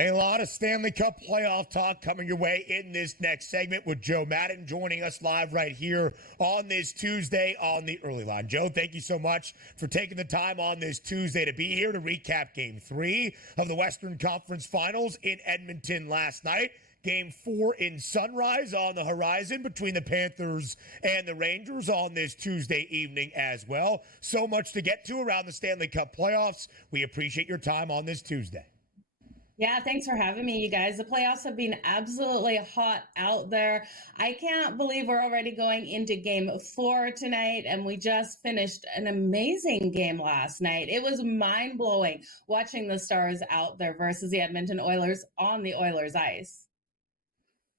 A lot of Stanley Cup playoff talk coming your way in this next segment with Jo Madden joining us live right here on this Tuesday on the early line. Jo, thank you so much for taking the time on this Tuesday to be here to recap Game 3 of the Western Conference Finals in Edmonton last night. Game 4 in Sunrise on the horizon between the Panthers and the Rangers on this Tuesday evening as well. So much to get to around the Stanley Cup playoffs. We appreciate your time on this Tuesday. Yeah, thanks for having me, you guys. The playoffs have been absolutely hot out there. I can't believe we're already going into Game 4 tonight, and we just finished an amazing game last night. It was mind-blowing watching the Stars out there versus the Edmonton Oilers on the Oilers' ice.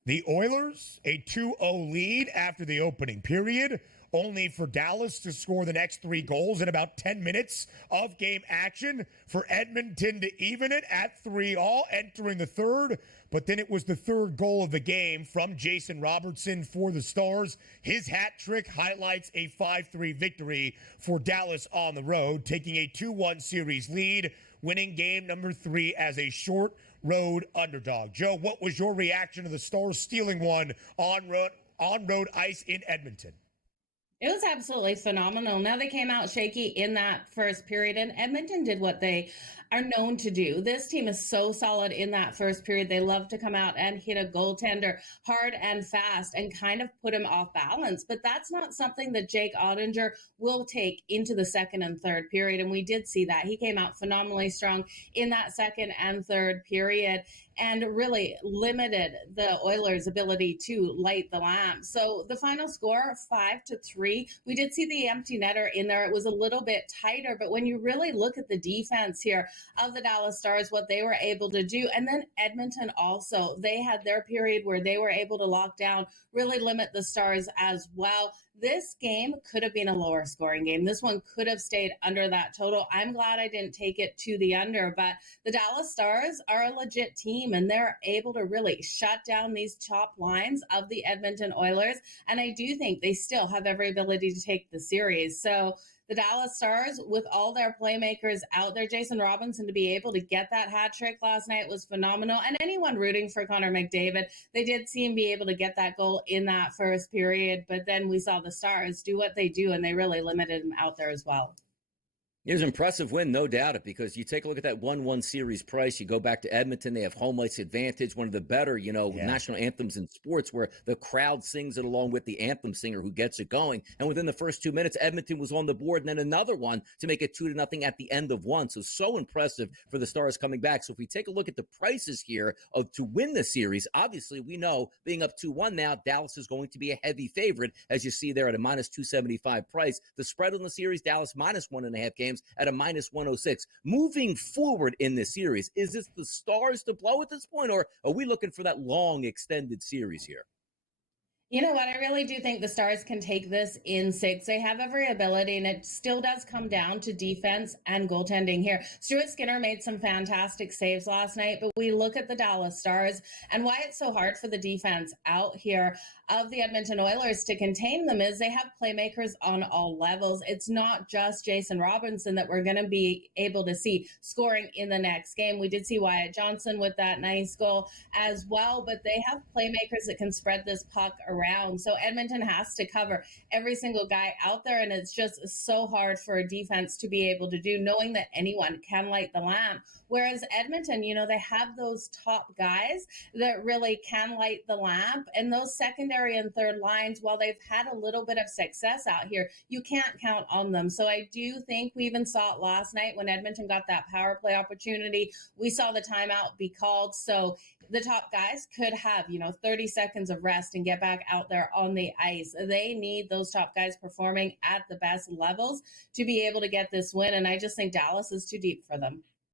The Oilers, a 2-0 lead after the opening period, only for Dallas to score the next 3 goals in about 10 minutes of game action, for Edmonton to even it at 3-3 entering the third. But then it was the third goal of the game from Jason Robertson for the Stars. His hat trick highlights a 5-3 victory for Dallas on the road, taking a 2-1 series lead, winning game number 3 as a short road underdog. Jo, what was your reaction to the Stars stealing one on road ice in Edmonton? It was absolutely phenomenal. Now, they came out shaky in that first period, and Edmonton did what they are known to do. This team is so solid in that first period. They love to come out and hit a goaltender hard and fast and kind of put him off balance. But that's not something that Jake Ottinger will take into the second and third period. And we did see that. He came out phenomenally strong in that second and third period and really limited the Oilers' ability to light the lamp. So the final score, 5-3. We did see the empty netter in there. It was a little bit tighter, but when you really look at the defense here of the Dallas Stars, what they were able to do, and then Edmonton also, they had their period where they were able to lock down, really limit the Stars as well. This game could have been a lower scoring game. This one could have stayed under that total. I'm glad I didn't take it to the under, but the Dallas Stars are a legit team, and they're able to really shut down these top lines of the Edmonton Oilers. And I do think they still have every ability to take the series. So the Dallas Stars, with all their playmakers out there, Jason Robertson, to be able to get that hat trick last night was phenomenal. And anyone rooting for Connor McDavid, they did seem to be able to get that goal in that first period. But then we saw the Stars do what they do, and they really limited them out there as well. It was an impressive win, no doubt, because you take a look at that 1-1 series price. You go back to Edmonton, they have home ice advantage, one of the better, national anthems in sports where the crowd sings it along with the anthem singer who gets it going. And within the first 2 minutes, Edmonton was on the board, and then another one to make it 2-0 at the end of one. So impressive for the Stars coming back. So if we take a look at the prices here to win the series, obviously we know being up 2-1 now, Dallas is going to be a heavy favorite, as you see there at a minus 275 price. The spread on the series, Dallas minus 1.5 games at a minus 106. Moving forward in this series, is this the Stars to blow at this point, or are we looking for that long extended series here? You know what? I really do think the Stars can take this in 6. They have every ability, and it still does come down to defense and goaltending here. Stuart Skinner made some fantastic saves last night, but we look at the Dallas Stars and why it's so hard for the defense out here of the Edmonton Oilers to contain them is they have playmakers on all levels. It's not just Jason Robertson that we're going to be able to see scoring in the next game. We did see Wyatt Johnston with that nice goal as well, but they have playmakers that can spread this puck around. So Edmonton has to cover every single guy out there, and it's just so hard for a defense to be able to do, knowing that anyone can light the lamp. Whereas Edmonton, they have those top guys that really can light the lamp, and those secondary and third lines, while they've had a little bit of success out here, you can't count on them. So I do think we even saw it last night when Edmonton got that power play opportunity. We saw the timeout be called. So the top guys could have, 30 seconds of rest and get back out there on the ice. They need those top guys performing at the best levels to be able to get this win. And I just think Dallas is too deep for them.